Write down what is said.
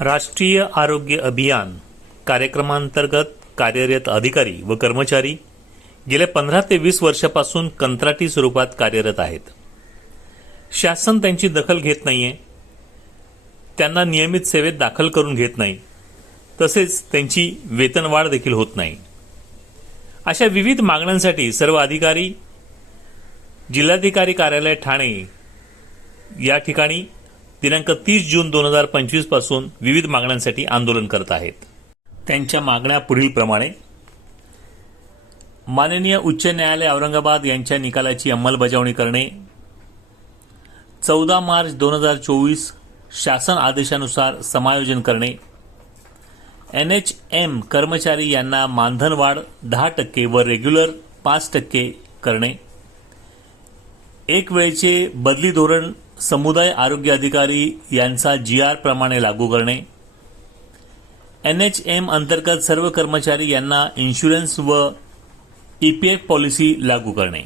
राष्ट्रीय आरोग्य अभियान कार्यक्रमांतर्गत कार्यरत अधिकारी व कर्मचारी गेल्या पंधरा ते वीस वर्षापासून कंत्राटी स्वरूपात कार्यरत आहेत. शासन त्यांची दखल घेत नाहीये. त्यांना नियमित सेवेत दाखल करून घेत नाही. तसेच त्यांची वेतनवाढ देखील होत नाही. अशा विविध मागण्यांसाठी सर्व अधिकारी जिल्हाधिकारी कार्यालय ठाणे या ठिकाणी दिनांक तीस जून दोन हजार पंचवीसपासून विविध मागण्यांसाठी आंदोलन करत आहेत. त्यांच्या मागण्या पुढीलप्रमाणे माननीय उच्च न्यायालय औरंगाबाद यांच्या निकालाची अंमलबजावणी करणे. चौदा मार्च दोन हजार चोवीस शासन आदेशानुसार समायोजन करणे. एन एच एम कर्मचारी यांना मानधनवाढ दहा टक्के व रेग्युलर पाच टक्के करणे. एक वेळचे बदली धोरण समुदाय आरोग्य अधिकारी यांचा जी आर प्रमाणे लागू करणे. एन एच एम अंतर्गत सर्व कर्मचारी यांना इन्शुरन्स व ईपीएफ पॉलिसी लागू करणे.